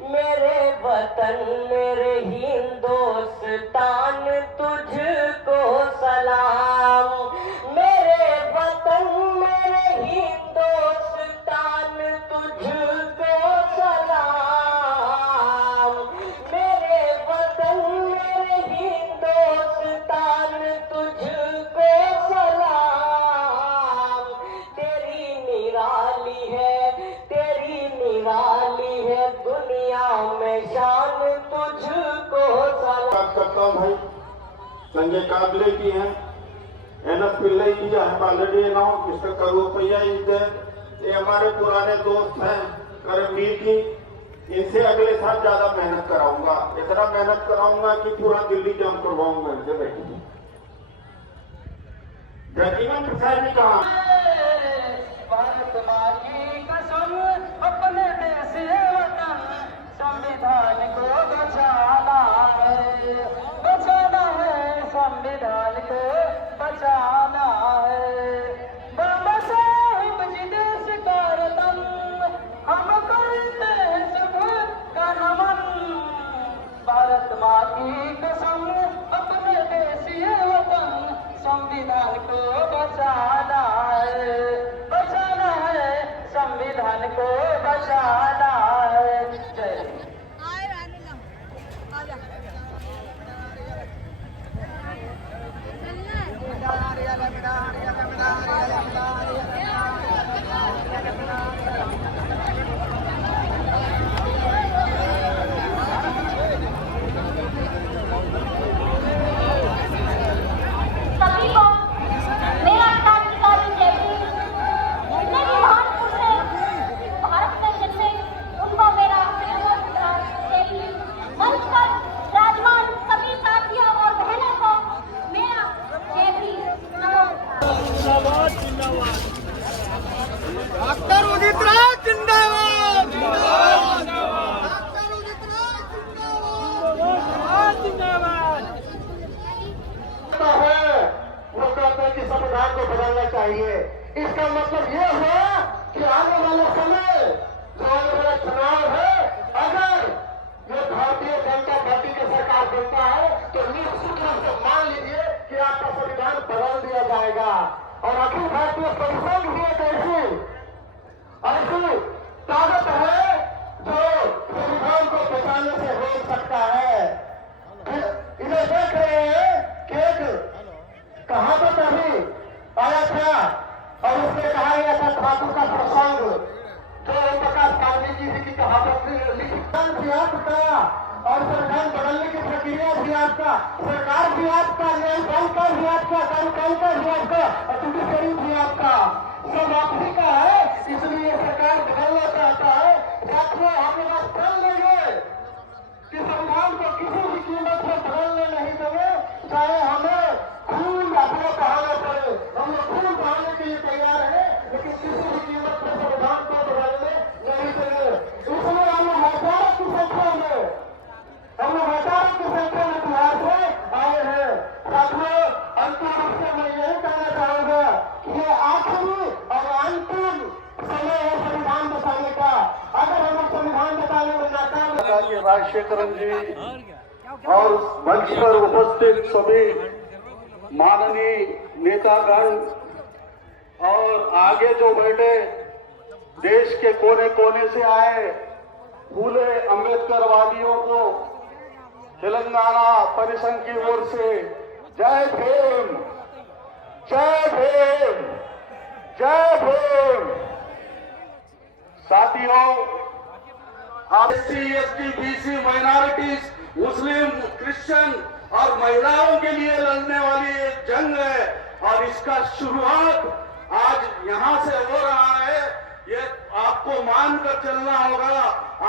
मेरे वतन मेरे हिंदुस्तान तुझको सलाम। मेरे वतन मेरे हिंदुस्तान तुझको सलाम। मेरे वतन मेरे हिंदुस्तान तुझको सलाम। तेरी निराली है दुनिया में शान तुझको सलाम। बात करता हूँ भाई संजय काबले की है एनएस पिल्लई की है ऑलरेडी नाउ मिस्टर करुपैया इधर ये हमारे पुराने दोस्त हैं करमवीर की। इनसे अगले साल ज्यादा मेहनत कराऊंगा, इतना मेहनत कराऊंगा कि पूरा दिल्ली जाम करवाऊंगा इनसे बैठी। जगीवन प्रसाद जी कहा भारत माँ की कसम अपने देश वतन संविधान को बचाना है संविधान को बचाना है। बाबा साहिब जी देश का रतन हम करते हैं सबका नमन। भारत माँ की कसम अपने देश वतन संविधान को बचाना है संविधान को बचाना है। जय डॉक्टर उदित राज जिंदाबाद। वो कहते हैं कि संविधान को बदलना चाहिए। इसका मतलब ये हुआ कि आने वाला समय जो आने वाला चुनाव है अगर ये भारतीय जनता पार्टी की सरकार बनता है तो निश्चित रूप से मान लीजिए कि आपका संविधान बदल दिया जाएगा। और अखिल भारतीय परिषद भी एक ऐसी ताकत है जो संविधान को बचाने से रोक सकता है। इन्हें देख रहे हैं कि एक कहावत अभी आया था और उसमें कहा गया था ठाकुर का प्रसंग जो प्रकाश गांधी जी की कहावत लिखी भी आपका और संविधान बदलने की प्रक्रिया भी आपका, सरकार भी आपका, न्यायपालिका भी आपका, कार्यपालिका भी आपका और जुडिशरी भी आपका, सब आप ही का है। इसलिए सरकार बदलना चाहता है। साथियों हम लोग आज ठान लेंगे कि संविधान को किसी भी कीमत पर बदलने नहीं देंगे, चाहे हमें खून अपना बहाना पड़े। हम लोग खून बहाने के लिए तैयार है लेकिन किसी भी कीमत पर संविधान को बदलने नहीं देंगे। इसलिए हम लोग हजारों की संख्या में बिहार से आए हैं। साथियों अंतिम रूप से मैं यही कहना चाहूंगा कि ये आखिरी और अंतिम समय है संविधान बचाने का। अगर हम संविधान बचाने में नाकाम राजशेखरन जी और मंच पर उपस्थित सभी माननीय नेतागण और आगे जो बैठे देश के कोने कोने से आए फूले अम्बेडकर वादियों को तेलंगाना परिसंघ की ओर से जय भीम, जय भीम, जय भीम। साथियों SC, ST, BC, माइनॉरिटीज, मुस्लिम, क्रिश्चियन और महिलाओं के लिए लड़ने वाली एक जंग है और इसका शुरुआत आज यहाँ से हो रहा है। ये आपको मानकर चलना होगा।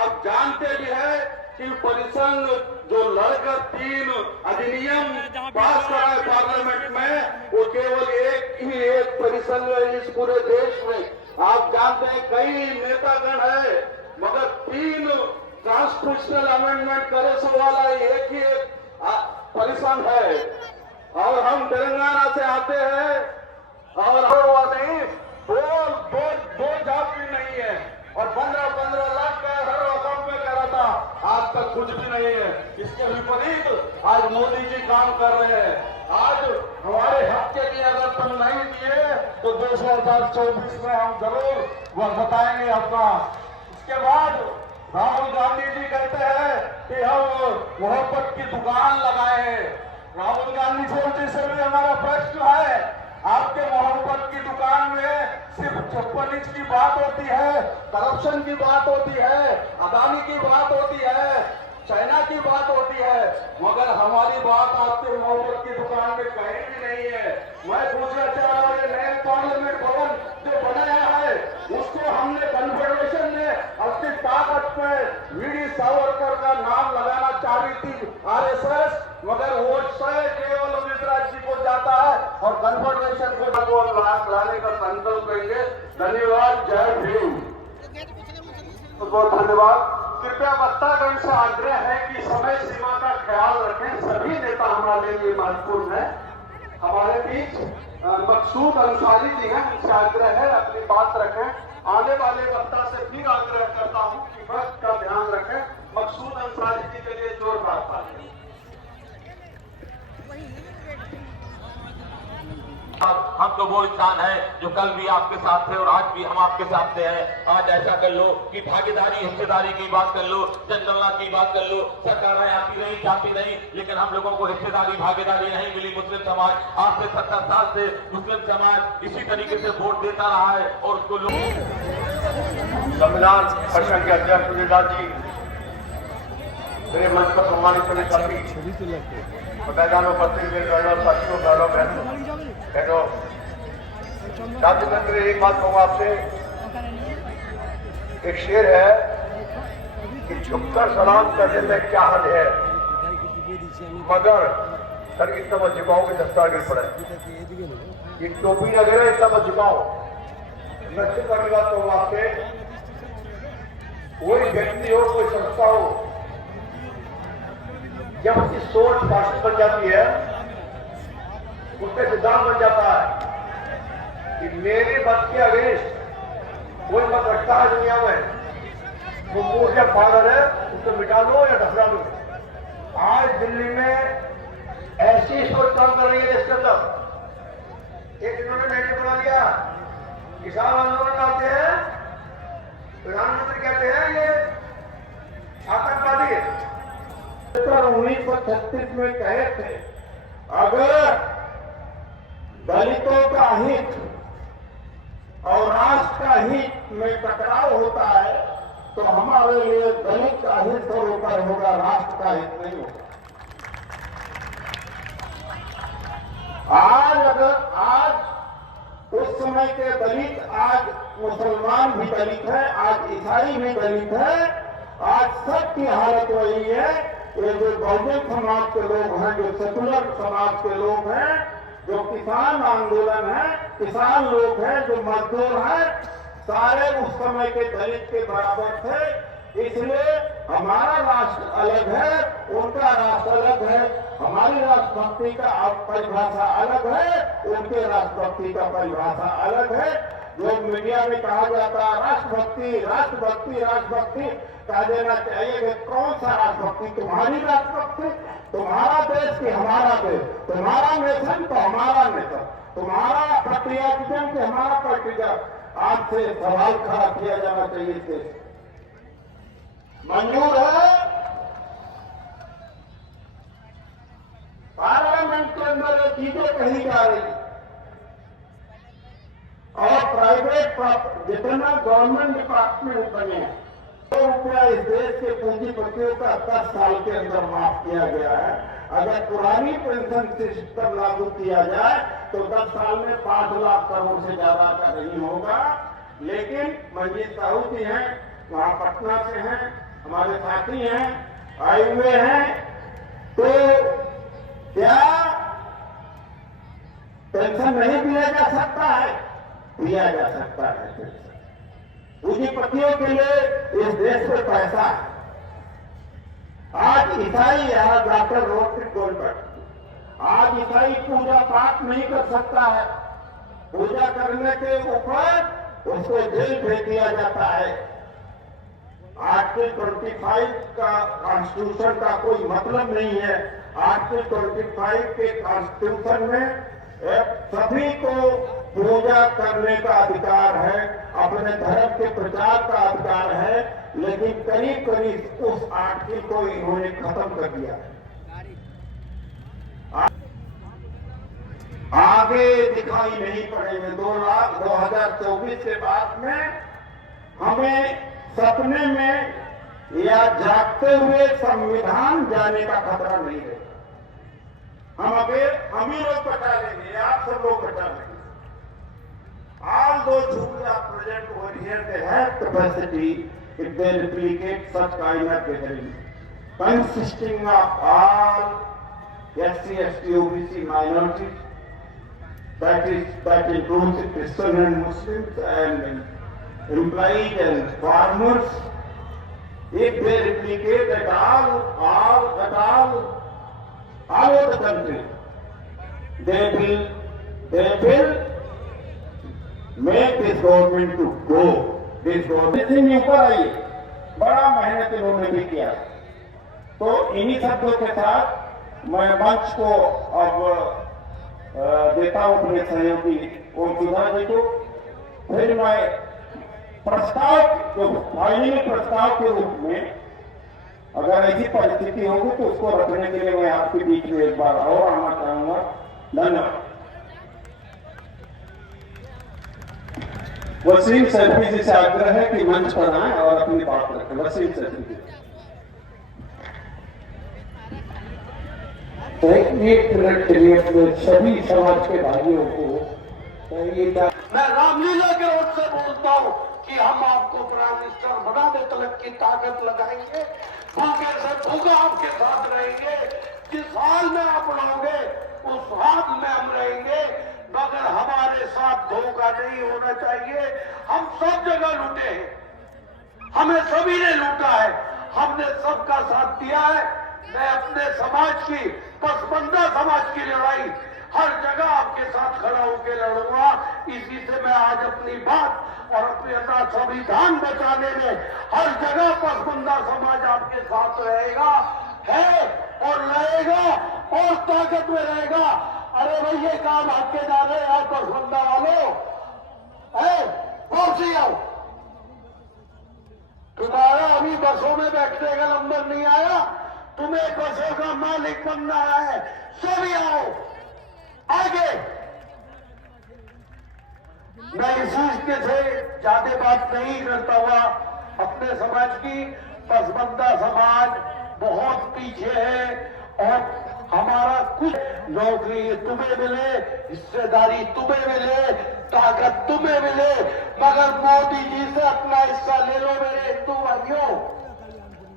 आप जानते भी है कि परिसंघ जो लड़कर 3 अधिनियम पास करा है पार्लियामेंट में, वो केवल एक परिसंघ है इस पूरे देश में। आप जानते हैं कई नेतागण है मगर 3 कॉन्स्टिट्यूशनल अमेंडमेंट करे सो वाला एक ही परिसंघ है। और हम तेलंगाना से आते हैं और नहीं दो जात भी नहीं है और 15-15 लाख का हर अकाउंट में कह रहा था। तो 2024 में हम जरूर वह बताएंगे अपना। इसके बाद राहुल गांधी जी कहते हैं कि हम मोहब्बत की दुकान लगाए हैं। राहुल गांधी जी से भी हमारा प्रश्न है, आपके मोहब्बत की दुकान में सिर्फ 56 इंच की बात होती है, करप्शन की बात होती है, अदानी की बात होती है, चाइना की बात होती है, मगर हमारी बात आपके मोहब्बत की दुकान में कहीं भी नहीं है। मैं पूछना चाह रहा हूँ, ये नया पार्लियामेंट भवन जो बनाया है उसको हमने कन्फेडरेशन ने अपनी ताकत पे वीडी सावरकर का नाम लगाना चाह रही थी आरएसएस, मगर वो श्रेय केवल अमित राज जी को जाता है और कन्फेडरेशन को लाने का संकल्प करेंगे। धन्यवाद, जय भीम। बहुत धन्यवाद। कृपया वक्तागण से आग्रह है कि समय सीमा का ख्याल रखें। सभी नेता हमारे लिए महत्वपूर्ण है। हमारे बीच मकसूद अंसारी जी हैं, उनसे आग्रह है अपनी बात रखें। आने वाले वक्ता से फिर आग्रह करता हूं कि वक्त का ध्यान रखें। मकसूद अंसारी जी के लिए जोरदार तालियां। हम तो वो इंसान है जो कल भी आपके साथ थे और आज भी हम आपके साथ हैं। आज ऐसा कर लो कि भागीदारी हिस्सेदारी की बात कर लो, जनगणना की बात कर लो। सरकारें आती नहीं जाती नहीं, लेकिन हम लोगों को हिस्सेदारी भागीदारी नहीं मिली। मुस्लिम समाज आज से 70 साल से मुस्लिम समाज इसी तरीके से वोट देता रहा है और उसको लोग संविधान परिषद के अध्यक्ष विजयलाल जी, मेरे मंच पर सम्मानित करने साथी, मैदान में उपस्थित मेरे साथियों, बहनों बहनों, साथी मंत्री, एक बात कहूँगा आपसे। एक शेर है कि झुककर सलाम करने में क्या हद है, मगर सर इतना मत झुकाओगे दस्तार गिर पड़े। ये टोपी ना गिरे, इतना मत झुकाओ। मैं सिर्फ अपनी बात कहूँगा आपसे, कोई व्यक्ति हो, कोई संस्था हो, जब उसकी सोच फासिस्ट बन जाती है, उसका सिद्धांत बन जाता है कि मेरे मत के अगेंस्ट कोई मत रखता है दुनिया में, वो मूर्ख फादर है, उसको मिटा लो या ढकला लो। आज दिल्ली में ऐसी सोच काम कर रही है इसके अंदर। एक इन्होंने मैंने बना लिया, किसान आंदोलन आते हैं, प्रधानमंत्री कहते हैं ये आतंकवादी है। 1936 में कहे थे, अगर दलितों का हित और राष्ट्र का हित में टकराव होता है तो हमारे लिए दलित का हित होकर होगा, राष्ट्र का हित नहीं होगा। आज उस समय के दलित, आज मुसलमान भी दलित है, आज ईसाई भी दलित है, आज सबकी हालत वही है। ये जो बहुजन समाज के लोग हैं, जो सेकुलर समाज के लोग हैं, जो किसान आंदोलन है, किसान लोग हैं, जो मजदूर हैं, सारे उस समय के दलित के बराबर थे। इसलिए हमारा राष्ट्र अलग है, उनका राष्ट्र अलग है। हमारी राष्ट्रभक्ति का परिभाषा अलग है, उनके राष्ट्रभक्ति का परिभाषा अलग है। जो मीडिया में कहा जाता है राष्ट्रभक्ति राष्ट्रभक्ति राष्ट्रभक्ति, कह देना चाहिए कि कौन सा राष्ट्रभक्ति? तुम्हारी राष्ट्रभक्ति, तुम्हारा देश कि हमारा देश, तुम्हारा नेशन तो हमारा नेशन, तुम्हारा पैट्रियटिज्म कि हमारा पैट्रियटिज्म। आज से सवाल खड़ा किया जाना चाहिए इस देश। मंजूर है पार्लियामेंट के अंदर ये चीजें कही जा रही और प्राइवेट जितना गवर्नमेंट डिपार्टमेंट बने हैं, रुपया इस देश के पूंजीपतियों का 10 साल के अंदर माफ किया गया है। अगर पुरानी पेंशन सिस्टम लागू किया जाए तो 10 साल में 5 लाख करोड़ से ज्यादा का नहीं होगा। लेकिन मंजीत साहू जी हैं, वहां पटना से हैं, हमारे साथी हैं, आए हुए हैं, तो क्या पेंशन नहीं दिया जा सकता है? दिया जा सकता है पेंशन। पूंजीपतियों के लिए इस देश में पैसा है। आज ईसाई यहाँ जाकर रोड पे बोल बैठते, आज ईसाई पूजा पाठ नहीं कर सकता है, पूजा करने के ऊपर उसको जेल भेज दिया जाता है। आर्टिकल 25 का कॉन्स्टिट्यूशन का कोई मतलब नहीं है। आर्टिकल 25 के कॉन्स्टिट्यूशन में सभी को पूजा करने का अधिकार है, अपने धर्म के प्रचार का अधिकार है, लेकिन करीब करीब उस आर्टिकल को इन्होंने खत्म कर दिया। आगे दिखाई नहीं पड़ेंगे। 2024 के बाद में हमें सपने में या जागते हुए संविधान जाने का खतरा नहीं है। हम ही लोग बचा लेंगे, आप सब लोग बचा लेंगे। All those who are present over here, they have capacity if they replicate such kind of gathering, consisting of all SC, ST, OBC minorities. That includes Christians and Muslims and employees and farmers. If they replicate at all over the country, they will make this government to go. This government से ऊपर आई, बड़ा मेहनत इन्होंने भी किया। तो इन्हीं शब्दों के साथ मैं मंच को अब देता हूं अपने सहयोगी ओम सुधा जी को। फिर मैं प्रस्ताव, जो फाइनली प्रस्ताव के रूप में अगर ऐसी परिस्थिति होगी तो उसको रखने के लिए मैं आपके बीच में एक बार और आना चाहूंगा। धन्यवाद। वसीम सैफी जी से आग्रह है कि मंच पर आए और अपनी बात रखें। वसीम सैफी जी। तो एक मिनट के लिए सभी समाज के भाइयों को ये मैं रामलीला के ओर से बोलता हूँ कि हम आपको प्राइम मिनिस्टर बनाने तक की ताकत लगाएंगे। भूखे से भूखा आपके साथ रहेंगे। जिस हाल में आप रहोगे उस हाल में हम रहेंगे, मगर हमारे साथ धोखा नहीं होना चाहिए। हम सब जगह लूटे हैं, हमें सभी ने लूटा है, हमने सबका साथ दिया है। मैं अपने समाज की, पसमंदा समाज की लड़ाई हर जगह आपके साथ खड़ा होकर लड़ूंगा। इसी से मैं आज अपनी बात और अपना संविधान बचाने में हर जगह पसमंदा समाज आपके साथ रहेगा, है और रहेगा और ताकत में रहेगा। अरे भाई ये काम भाग के जा रहे यार पसमंदा वालों, है पहुंची आओ। तुम्हारा अभी बसों में बैठने का नंबर नहीं आया, तुम्हें बसों का मालिक बनना है, सभी आओ आगे। मैं इसी से ज्यादा बात नहीं करता हुआ अपने समाज की, पसमंदा समाज बहुत पीछे है और हमारा कुछ नौकरी तुम्हें मिले, हिस्सेदारी तुम्हें मिले, ताकत तुम्हें मिले, मगर मोदी जी से अपना हिस्सा ले लो मेरे हिंदू भाइयों।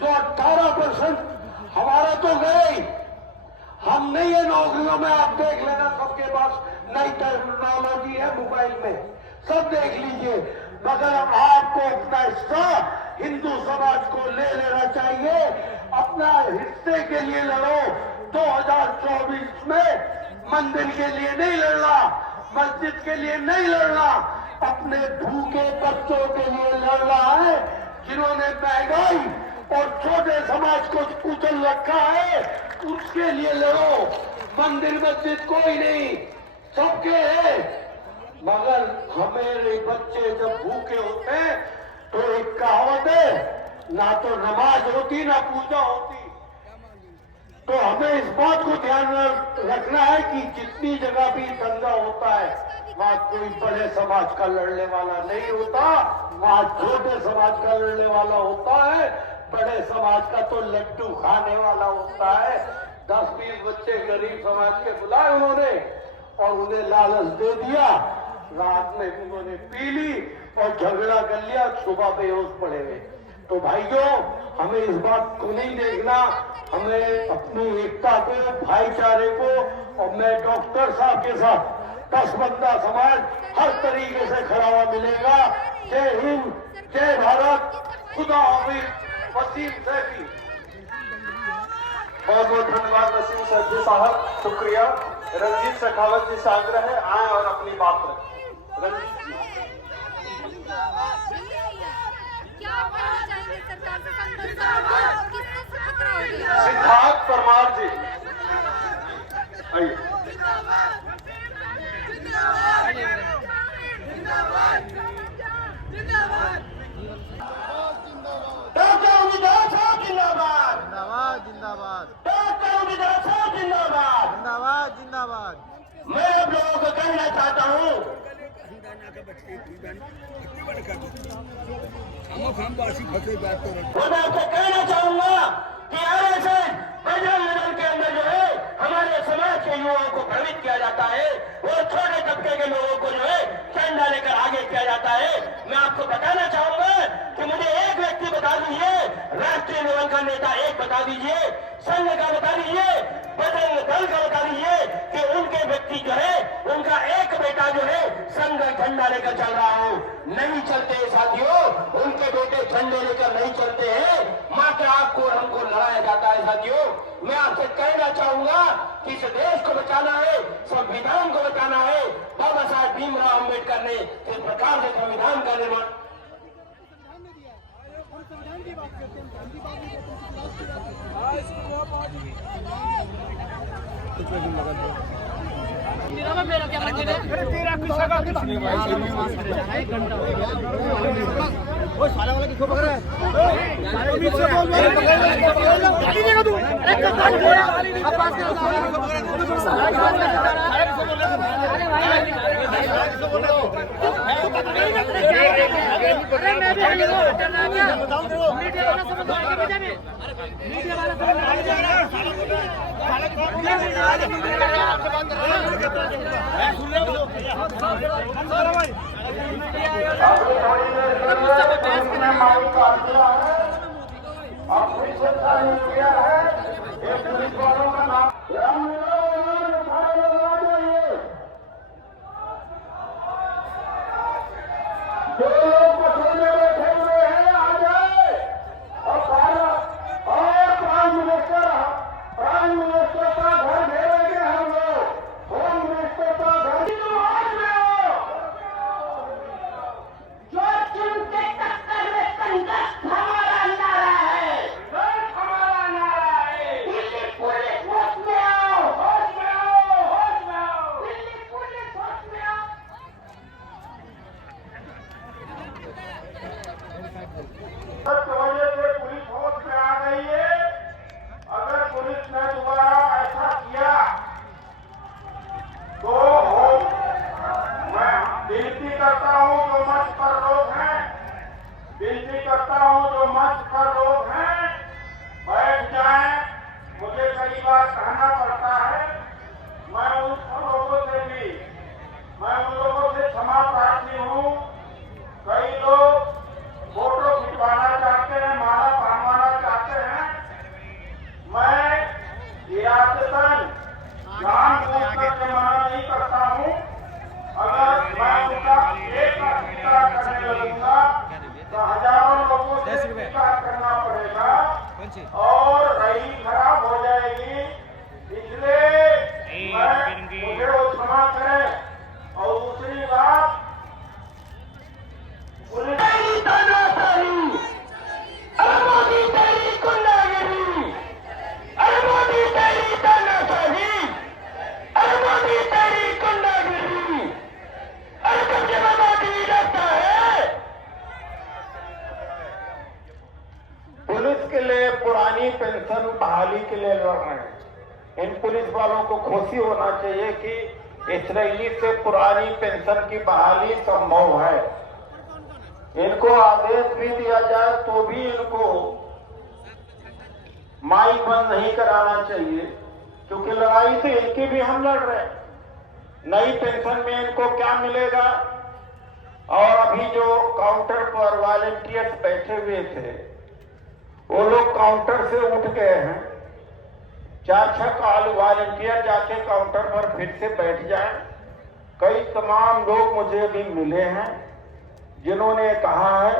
तो 18% हमारा तो गए, हम नहीं है नौकरियों में। आप देख लेना, सबके पास नई टेक्नोलॉजी है मोबाइल में, सब देख लीजिए। मगर आपको अपना हिस्सा हिंदू समाज को ले लेना चाहिए। अपना हिस्से के लिए लड़ो। 2024 में मंदिर के लिए नहीं लड़ना, मस्जिद के लिए नहीं लड़ना, अपने भूखे बच्चों के लिए लड़ना है जिन्होंने महंगाई और छोटे समाज को कुचल रखा है, उसके लिए लड़ो। मंदिर मस्जिद कोई नहीं, सबके है। मगर हमारे बच्चे जब भूखे होते हैं तो एक कहावत है, ना तो नमाज होती ना पूजा होती। तो हमें इस बात को ध्यान रखना है कि जितनी जगह भी दंगा होता है वहां कोई बड़े समाज का लड़ने वाला नहीं होता, वहां छोटे समाज का लड़ने वाला होता है। बड़े समाज का तो लड्डू खाने वाला होता है। 10-20 बच्चे गरीब समाज के बुलाए उन्होंने और उन्हें लालच दे दिया, रात में उन्होंने पी ली और झगड़ा कर लिया, सुबह बेहोश पड़े हुए। तो भाइयों, हमें इस बात को नहीं देखना, हमें अपनी एकता को, भाईचारे को, और मैं डॉक्टर साहब के साथ पसमंदा समाज हर तरीके से खड़ा हुआ मिलेगा। जय हिंद, जय भारत, खुदा हाफिज। वसीम सैफी। बहुत बहुत धन्यवाद वसीम सैफी साहब, शुक्रिया। रंजीत शेखावत जी से आग्रह है, आए और अपनी बात रखें। रंजीत जी। क्या कहना चाहेंगे सरकार से? किससे खतरा हो गया? सिद्धार्थ परमार जी आइए। डॉक्टर उम्मीदवार साहब जिंदाबाद, जिंदाबाद डॉक्टर उम्मीदवार साहब जिंदाबाद। जिंदाबाद जिंदाबाद। मैं आप लोगों को कहना चाहता हूँ, मैं आपसे कहना चाहूंगा कि आरएसएस बजरंग मैदान के अंदर जो है हमारे समाज के युवाओं को भ्रमित किया जाता है और छोटे तबके के लोगों को जो है झंडा लेकर आगे किया जाता है। मैं आपको बताना चाहूंगा कि मुझे एक व्यक्ति बता दीजिए, राष्ट्रीय लेवल का नेता एक बता दीजिए, संघ का बता दीजिए, बजरंग दल का बता दीजिए कि उनके व्यक्ति जो है उनका एक बेटा जो है संघ का झंडा लेकर चल रहा हो। नहीं चलते साथियों, उनके बेटे झंडे लेकर नहीं चलते हैं। माँ के आग को हमको लड़ाया जाता है साथियों। मैं आपसे कहना चाहूंगा कि इस देश को बचाना है, संविधान को बचाना है। बाबा साहब भीमराव अम्बेडकर ने इस प्रकार से संविधान का निर्माण जो लोग मसले बैठे हुए हैं आ जाए और प्राइम मिनिस्टर का घर घेरेंगे हम लोग। होम मिनिस्टर का घर जो चुनके टक्कर में संघर्ष हमारा नारा है, हमारा नारा है। दिल्ली पुलिस होश में आओ, होश में आओ, होश में आओ। दिल्ली पुलिस होश में आओ। सत्य वजह से पुलिस होश में आ गई है। अगर पुलिस ने दोबारा ऐसा किया तो मैं विनती करता हूं जो मंच पर लोग हैं, विनती करता हूं जो मंच पर लोग हैं, बैठ जाएं। मुझे कई बार कहना पड़ता है, मैं उन लोगों से क्षमा प्रार्थी हूं। कई लोग फोटो खिंचवाना चाहते हैं, माला पहनवाना चाहते हैं। मैं इरादतन जानबूझकर के मना नहीं करता हूं। अगर मैं उनका एक का स्वीकार करने लगूंगा तो हजारों लोगों से स्वीकार करना पड़ेगा और रही खराब हो जाएगी। इसलिए मुझे वो क्षमा करें। और दूसरी बात, पुलिस के लिए पुरानी पेंशन बहाली के लिए लड़ रहे हैं। इन पुलिस वालों को खुशी होना चाहिए कि इसराइली से पुरानी पेंशन की बहाली संभव है। इनको आदेश भी दिया जाए तो भी इनको माइक बंद नहीं कराना चाहिए, क्योंकि लड़ाई तो इनकी भी हम लड़ रहे हैं। नई पेंशन में इनको क्या मिलेगा? और अभी जो काउंटर पर वॉलंटियर्स बैठे हुए थे वो लोग काउंटर से उठ गए हैं। 4-6 वॉलंटियर जाके काउंटर पर फिर से बैठ जाएं। कई तमाम लोग मुझे अभी मिले हैं जिन्होंने कहा है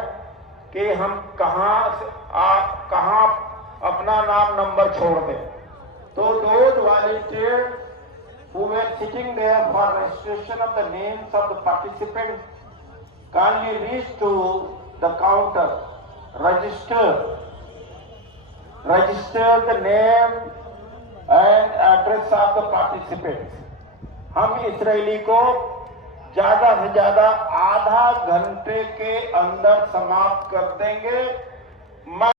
कि हम कहाँ अपना नाम नंबर छोड़ दें। तो those volunteers who were sitting there for registration of the names of the participants kindly reach to the counter, register the name and address of the participants. हम इसराइली को ज्यादा से ज्यादा आधा घंटे के अंदर समाप्त कर देंगे।